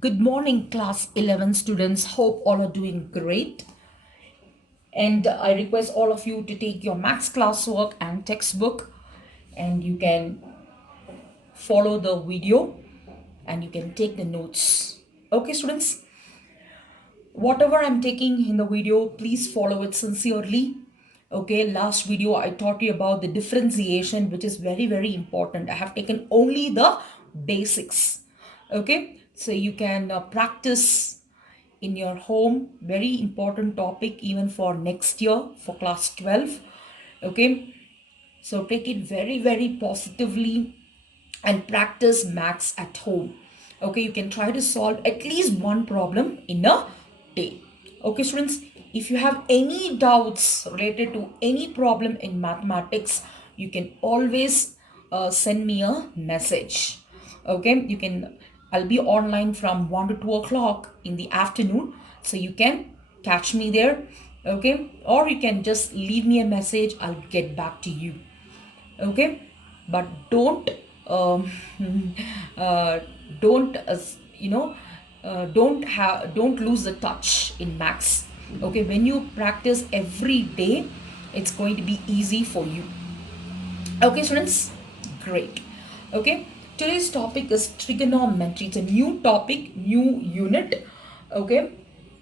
Good morning, class 11 students. Hope all are doing great. And I request all of you to take your maths classwork and textbook, and you can follow the video and you can take the notes. Okay, students? Whatever I'm taking in the video, please follow it sincerely. Okay, last video I taught you about the differentiation, which is very, very important. I have taken only the basics. Okay, so you can practice in your home. Very important topic even for next year for class 12. Okay, so take it very, very positively and practice maths at home. Okay, you can try to solve at least one problem in a day. Okay, students, if you have any doubts related to any problem in mathematics, you can always send me a message. Okay, you can, I'll be online from 1 to 2 o'clock in the afternoon, so you can catch me there. Okay, or you can just leave me a message, I'll get back to you. Okay, but um, uh, don't you know don't lose the touch in maths. Okay, when you practice every day, it's going to be easy for you. Okay, students, great. Okay, today's topic is trigonometry. It's a new topic, new unit. Okay,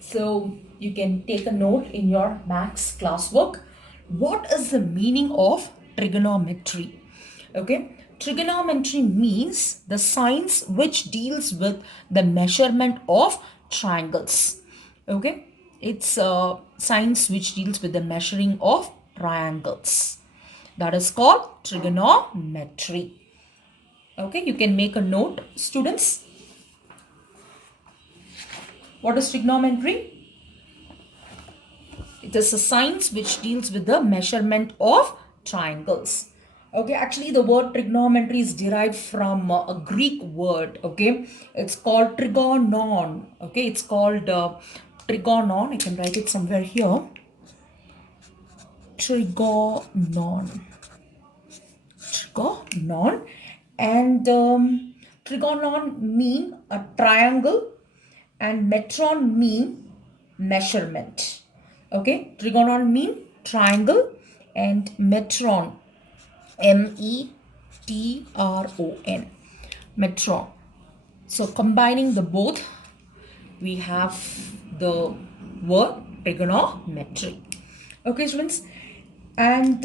so you can take a note in your maths classwork. What is the meaning of trigonometry? Okay, trigonometry means the science which deals with the measurement of triangles. Okay, it's a science which deals with the measuring of triangles. That is called trigonometry. Okay, you can make a note, students. What is trigonometry? It is a science which deals with the measurement of triangles. Okay, actually the word trigonometry is derived from a Greek word. Okay, it's called trigonon. Okay, it's called trigonon. I can write it somewhere here. Trigonon. Trigonon. And trigonon mean a triangle and metron mean measurement. Okay, trigonon mean triangle and metron, metron, metron. So combining the both, we have the word trigonometry. Okay, students, and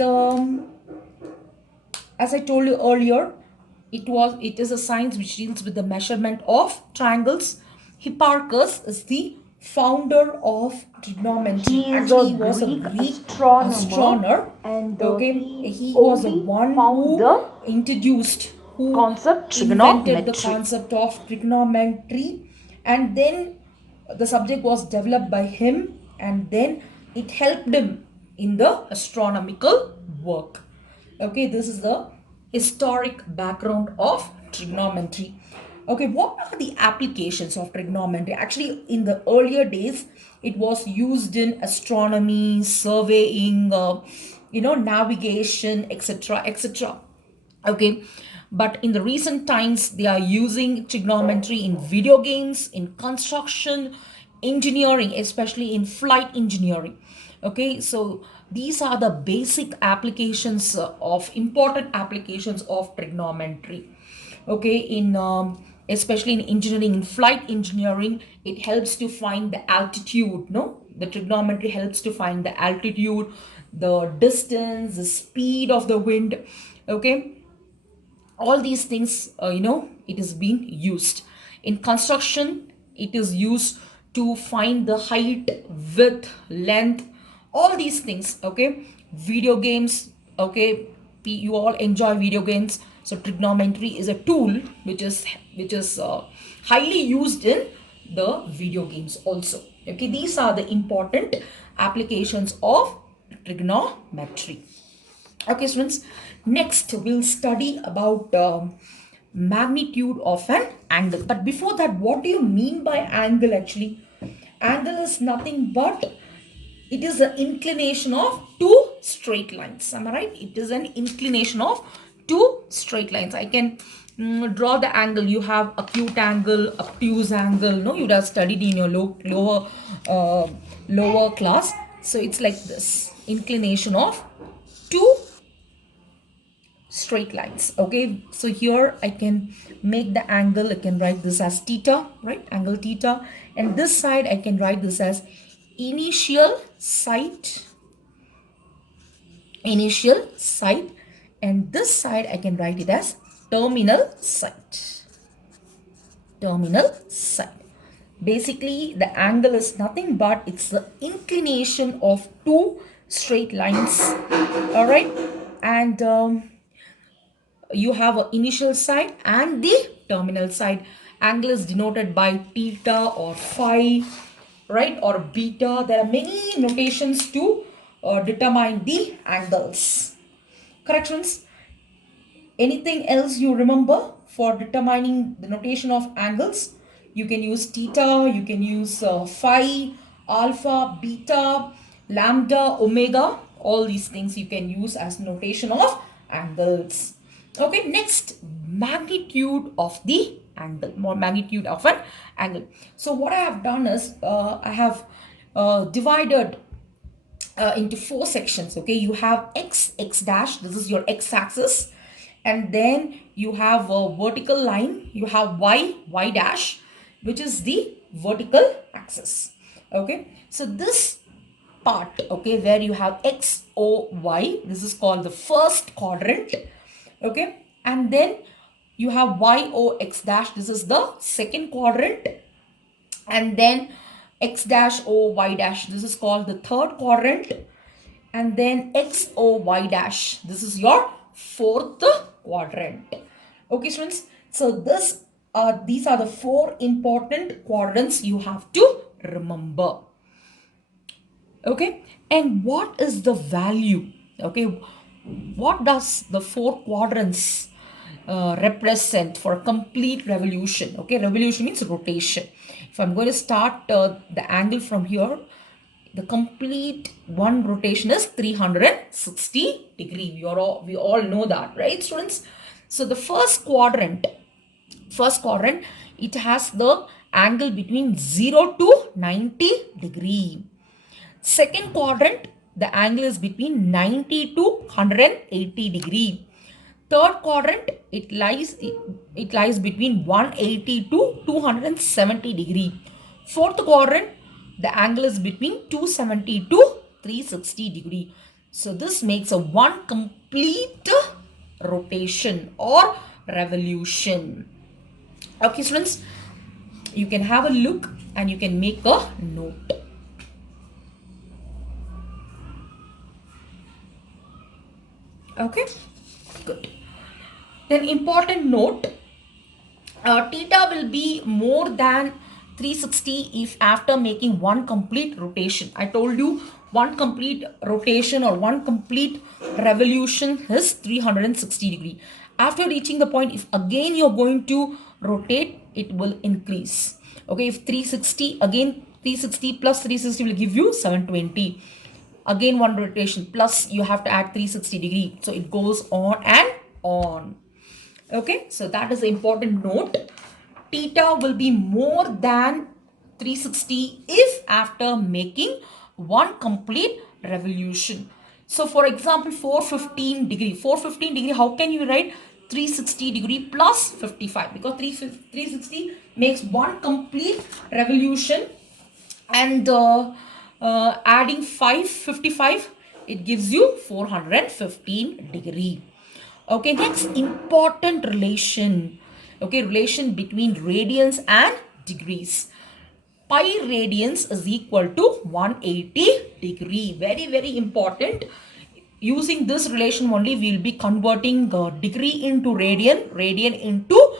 as I told you earlier, it is a science which deals with the measurement of triangles. Hipparchus is the founder of trigonometry. Actually, he was a Greek astronomer, and okay, he he was the only one found the who concept invented the trigonometry. concept of trigonometry, and then the subject was developed by him, and then it helped him in the astronomical work. Okay, this is the historic background of trigonometry. Okay, what are the applications of trigonometry? Actually, in the earlier days, it was used in astronomy, surveying, navigation, etc., etc. Okay, but in the recent times, they are using trigonometry in video games, in construction, engineering, especially in flight engineering. Okay, so these are the basic applications of important applications of trigonometry. Okay, in especially in engineering, in flight engineering, it helps to find the altitude. No, the trigonometry helps to find the altitude, the distance, the speed of the wind. Okay, all these things, it is being used in construction. It is used to find the height, width, length, all these things. Okay, video games. Okay, you all enjoy video games, so trigonometry is a tool which is highly used in the video games also. Okay, these are the important applications of trigonometry. Okay, students, next we'll study about magnitude of an angle. But before that, what do you mean by angle actually? Angle is nothing but it is the inclination of two straight lines. Am I right? It is an inclination of two straight lines. I can draw the angle. You have acute angle, obtuse angle. No, you would have studied in your lower class. So it's like this: inclination of two straight lines. Okay, so here I can make the angle. I can write this as theta, right? Angle theta, and this side I can write this as initial side, and this side I can write it as terminal side. Basically, the angle is nothing but it's the inclination of two straight lines. All right, and you have an initial side and the terminal side. Angle is denoted by theta or phi, right, or beta. There are many notations to determine the angles. Corrections? Anything else you remember for determining the notation of angles? You can use theta, you can use phi, alpha, beta, lambda, omega. All these things you can use as notation of angles. Okay, next, magnitude of the angle, more magnitude of an angle. So what I have done is I have divided into four sections. Okay, you have x dash, this is your x-axis, and then you have a vertical line, you have y dash, which is the vertical axis. Okay, so this part, okay, where you have x, o, y, this is called the first quadrant. Okay, and then you have y, o, x dash, this is the second quadrant, and then x dash, o, y dash, this is called the third quadrant, and then x, o, y dash, this is your fourth quadrant. Okay, students, so these are the four important quadrants you have to remember. Okay, and what is the value? Okay, what does the four quadrants represent for a complete revolution? Okay, revolution means rotation. If I'm going to start the angle from here, the complete one rotation is 360 degree. We all know that, right, students? So the first quadrant, it has the angle between 0 to 90 degree. Second quadrant, the angle is between 90 to 180 degree. Third quadrant, it lies between 180 to 270 degree. Fourth quadrant, the angle is between 270 to 360 degree. So this makes a one complete rotation or revolution. Okay, students, you can have a look and you can make a note. Okay, good. Then important note, theta will be more than 360 if after making one complete rotation. I told you one complete rotation or one complete revolution is 360 degree. After reaching the point, if again you're going to rotate, it will increase. Okay, if 360, again 360 plus 360 will give you 720. Again one rotation plus you have to add 360 degree. So it goes on and on. Okay, so that is an important note. Theta will be more than 360 if after making one complete revolution. So for example, 415 degree, how can you write 360 degree plus 55? Because 360 makes one complete revolution, and adding 555, it gives you 415 degree. Okay, next important relation. Okay, relation between radians and degrees. Pi radians is equal to 180 degree. Very, very important. Using this relation only, we will be converting degree into radian into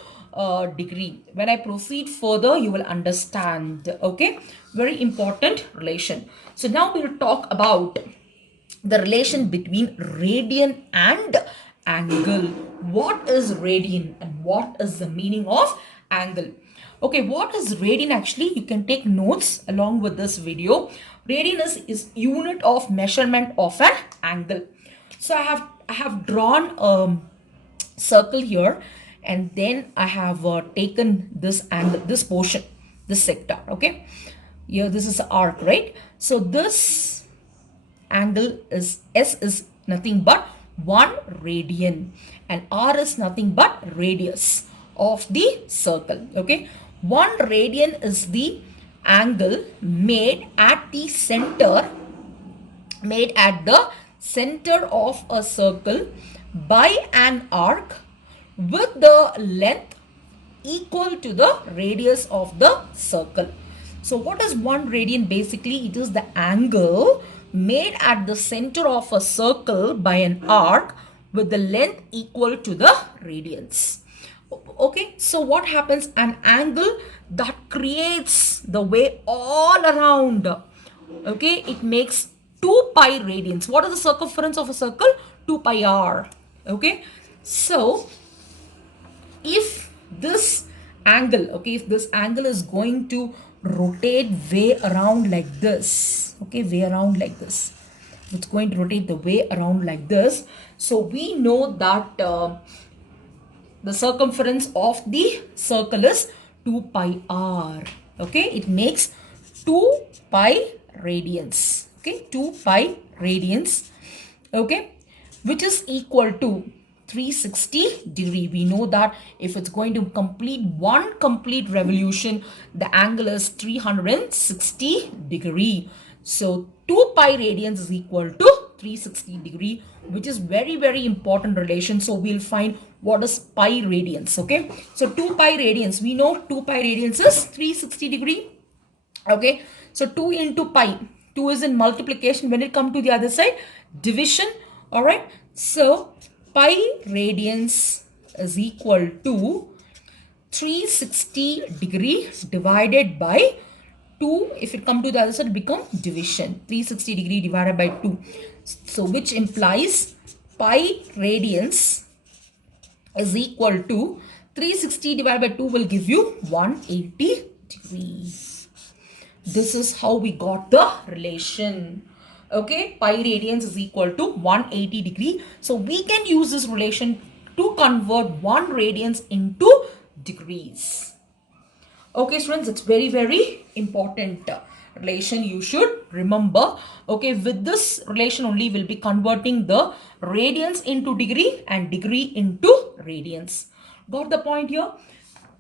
degree. When I proceed further, you will understand. Okay, very important relation. So now we will talk about the relation between radian and angle. What is radian and what is the meaning of angle? Okay, what is radian? Actually, you can take notes along with this video. Radian is unit of measurement of an angle. So I have drawn a circle here, and then I have taken this angle, this portion, this sector. Okay, here this is the arc, right? So this angle is S is nothing but 1 radian, and R is nothing but radius of the circle. Okay, 1 radian is the angle made at the center, made at the center of a circle by an arc with the length equal to the radius of the circle. So what is 1 radian? Basically, it is the angle made at the center of a circle by an arc with the length equal to the radians. Okay, so what happens? An angle that creates the way all around. Okay, it makes 2 pi radians. What is the circumference of a circle? 2 pi r. Okay, so if this angle, okay, if this angle is going to rotate way around like this, okay, way around like this, it's going to rotate the way around like this. So we know that the circumference of the circle is 2 pi r. Okay, it makes 2 pi radians. Okay, 2 pi radians. Okay, which is equal to 360 degree. We know that if it's going to complete one complete revolution, the angle is 360 degree. So 2 pi radians is equal to 360 degree, which is very, very important relation. So we'll find what is pi radians. Okay, so 2 pi radians, we know 2 pi radians is 360 degree. Okay, so 2 into pi, 2 is in multiplication. When it comes to the other side, division. All right, so pi radians is equal to 360 degree divided by 2. If it come to the other side, it become division. 360 degree divided by 2. So which implies pi radians is equal to 360 divided by 2 will give you 180 degree. This is how we got the relation. Okay, pi radians is equal to 180 degree. So we can use this relation to convert 1 radians into degrees. Okay, students, it's very, very important relation you should remember. Okay, with this relation only we'll be converting the radians into degree and degree into radians. Got the point here?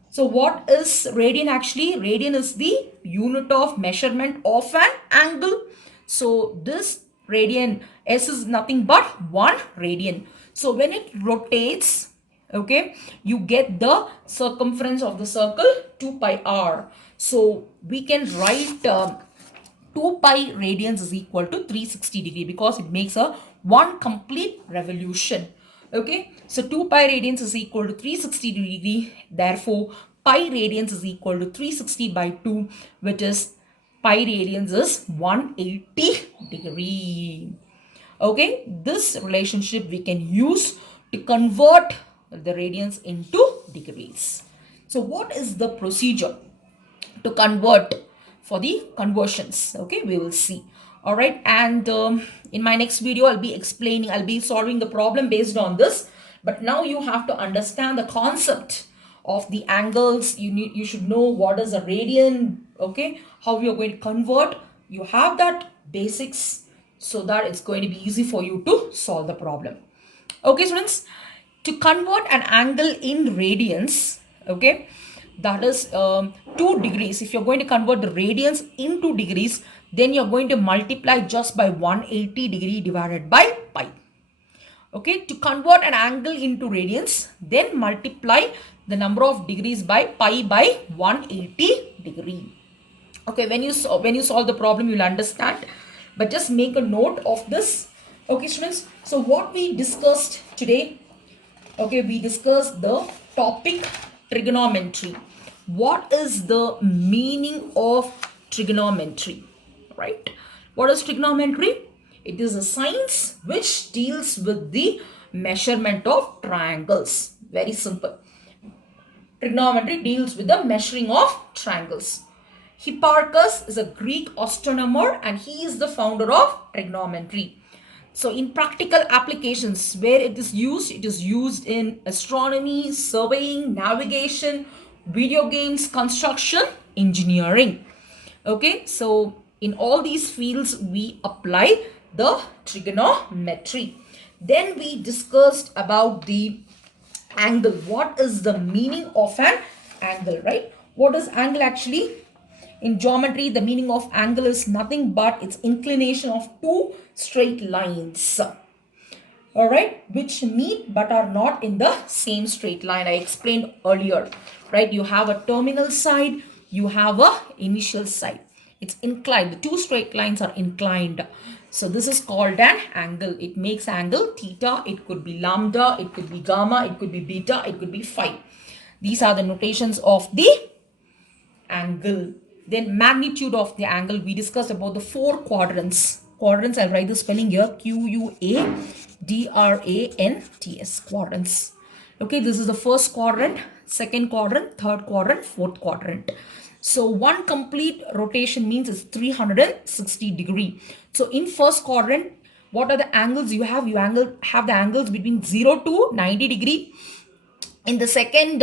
So what is radian actually? Radian is the unit of measurement of an angle. So this radian, S is nothing but 1 radian. So when it rotates, okay, you get the circumference of the circle 2 pi r. So we can write 2 pi radians is equal to 360 degree because it makes a one complete revolution. Okay, so 2 pi radians is equal to 360 degree. Therefore, pi radians is equal to 360 by 2, which is pi radians is 180 degree. Okay, this relationship we can use to convert the radians into degrees. So what is the procedure to convert for the conversions? Okay, we will see. All right, and in my next video I'll be explaining, I'll be solving the problem based on this. But now you have to understand the concept of the angles. You should know what is a radian. Okay, how we are going to convert. You have that basics so that it's going to be easy for you to solve the problem. Okay, students, to convert an angle in radians, okay, that is 2 degrees. If you're going to convert the radians into degrees, then you're going to multiply just by 180 degree divided by pi. Okay, to convert an angle into radians, then multiply the number of degrees by pi by 180 degree. Okay, when you solve the problem, you'll understand. But just make a note of this. Okay, students. So what we discussed today, okay, we discussed the topic trigonometry. What is the meaning of trigonometry, right? What is trigonometry? It is a science which deals with the measurement of triangles. Very simple. Trigonometry deals with the measuring of triangles. Hipparchus is a Greek astronomer and he is the founder of trigonometry. So in practical applications where it is used in astronomy, surveying, navigation, video games, construction, engineering. Okay, so in all these fields we apply the trigonometry. Then we discussed about the angle. What is the meaning of an angle, right? What is angle actually? In geometry, the meaning of angle is nothing but its inclination of two straight lines, all right, which meet but are not in the same straight line. I explained earlier, right? You have a terminal side, you have a initial side. It's inclined. The two straight lines are inclined. So this is called an angle. It makes angle theta. It could be lambda, it could be gamma, it could be beta, it could be phi. These are the notations of the angle. Then magnitude of the angle. We discussed about the four quadrants. Quadrants, I'll write the spelling here. QUADRANTS. Quadrants. Okay, this is the first quadrant, second quadrant, third quadrant, fourth quadrant. So one complete rotation means it's 360 degree. So in first quadrant, what are the angles you have? You have the angles between 0 to 90 degree. In the second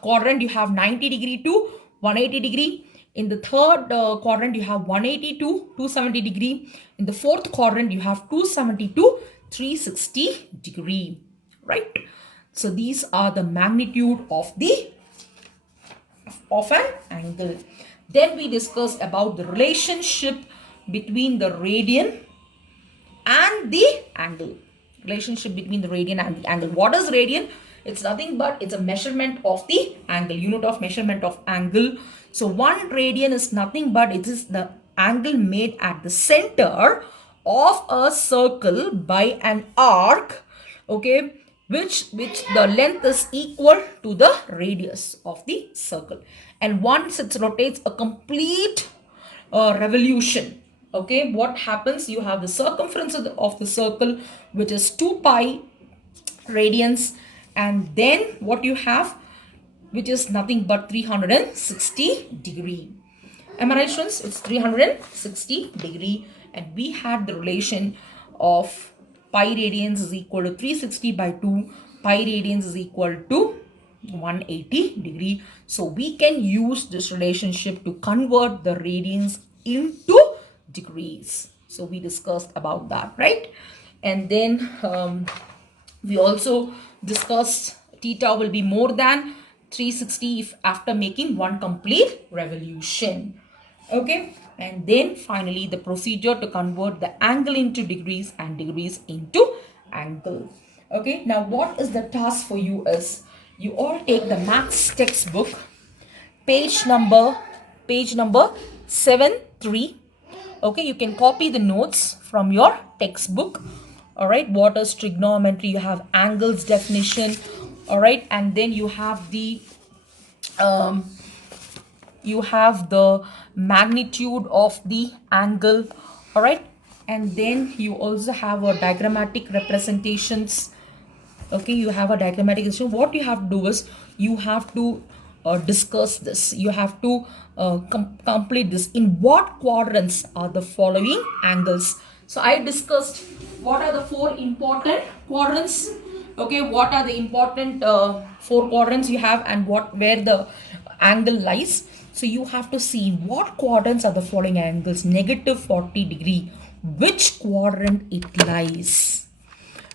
quadrant, you have 90 degree to 180 degree. In the third quadrant, you have 180 to 270 degree. In the fourth quadrant, you have 270 to 360 degree, right? So these are the magnitude of an angle. Then we discussed about the relationship between the radian and the angle. Relationship between the radian and the angle. What is radian? It's nothing but it's a measurement of the angle, unit of measurement of angle. So 1 radian is nothing but it is the angle made at the center of a circle by an arc, okay, which the length is equal to the radius of the circle. And once it rotates a complete revolution, okay, what happens? You have the circumference of the circle, which is 2 pi radians, and then what you have, which is nothing but 360 degree. Am I right, students? It's 360 degree, and we had the relation of pi radians is equal to 360 by 2. Pi radians is equal to 180 degree. So we can use this relationship to convert the radians into degrees. So we discussed about that, right? And then we also discussed theta will be more than 360 if after making one complete revolution. Okay, and then finally the procedure to convert the angle into degrees and degrees into angle. Okay, now what is the task for you is you all take the maths textbook, page number 73. Okay, you can copy the notes from your textbook. All right, what is trigonometry? You have angles definition. All right, and then you have the magnitude of the angle. All right, and then you also have a diagrammatic representations. Okay, you have a diagrammatic representation. What you have to do is you have to discuss this. You have to complete this. In what quadrants are the following angles? So I discussed what are the 4 important quadrants. Okay, what are the important 4 quadrants you have and where the angle lies. So you have to see what quadrants are the following angles. Negative 40 degree. Which quadrant it lies?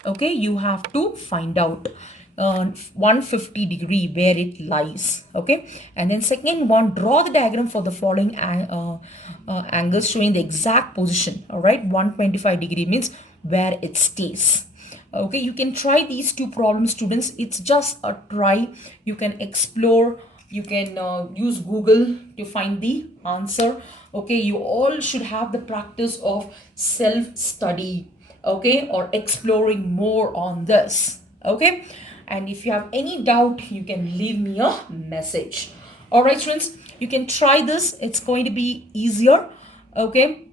Okay, you have to find out 150 degree where it lies. Okay, and then second one, draw the diagram for the following angles showing the exact position. All right, 125 degree means where it stays. Okay, you can try these 2 problems, students. It's just a try. You can explore, you can use Google to find the answer. Okay, you all should have the practice of self-study, okay, or exploring more on this. Okay, and if you have any doubt, you can leave me a message. All right, students, you can try this. It's going to be easier. Okay,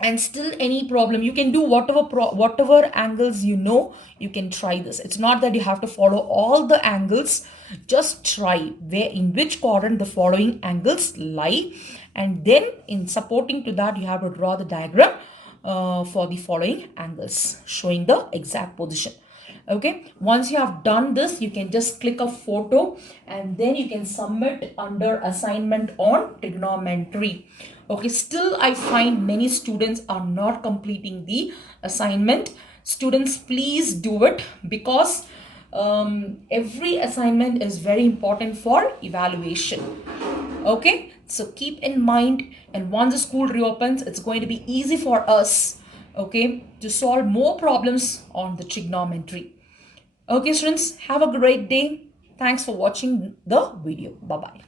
and still any problem, you can do whatever angles you know. You can try this. It's not that you have to follow all the angles. Just try in which quadrant the following angles lie, and then in supporting to that you have to draw the diagram for the following angles, showing the exact position. Okay, once you have done this, you can just click a photo and then you can submit under assignment on trigonometry. Okay, still I find many students are not completing the assignment. Students, please do it, because every assignment is very important for evaluation. Okay, so keep in mind, and once the school reopens, it's going to be easy for us, okay, to solve more problems on the trigonometry. Okay, students, have a great day. Thanks for watching the video. Bye bye.